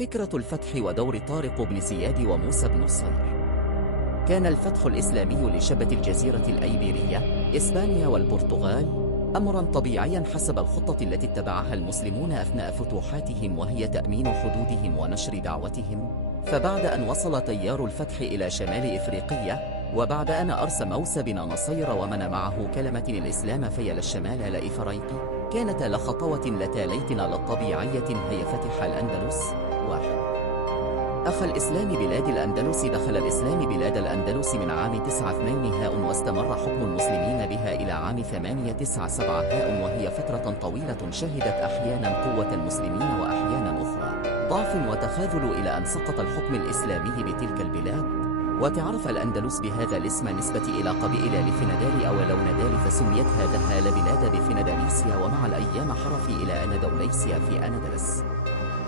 فكرة الفتح ودور طارق بن زياد وموسى بن الصير. كان الفتح الإسلامي لشبه الجزيرة الأيبيرية، إسبانيا والبرتغال أمرا طبيعيا حسب الخطة التي اتبعها المسلمون أثناء فتوحاتهم، وهي تأمين حدودهم ونشر دعوتهم. فبعد أن وصل تيار الفتح إلى شمال إفريقيا، وبعد أن أرسى موسى بن نصير ومن معه كلمة الإسلام فيل الشمال لإفريقيا، كانت لخطوة لتاليتنا للطبيعية هي فتح الأندلس. 1. أخ الإسلام بلاد الأندلس. دخل الإسلام بلاد الأندلس من عام 982 واستمر حكم المسلمين بها إلى عام 897، وهي فترة طويلة شهدت أحيانا قوة المسلمين وأحيانا أخرى ضعف وتخاذل، إلى أن سقط الحكم الإسلامي بتلك البلاد. وتعرف الأندلس بهذا الاسم نسبة إلى قبيلة لفندال أو لوندال، فسميت هذا البلاد بفنداليسيا، ومع الأيام حرف إلى أندوليسيا في أندلس.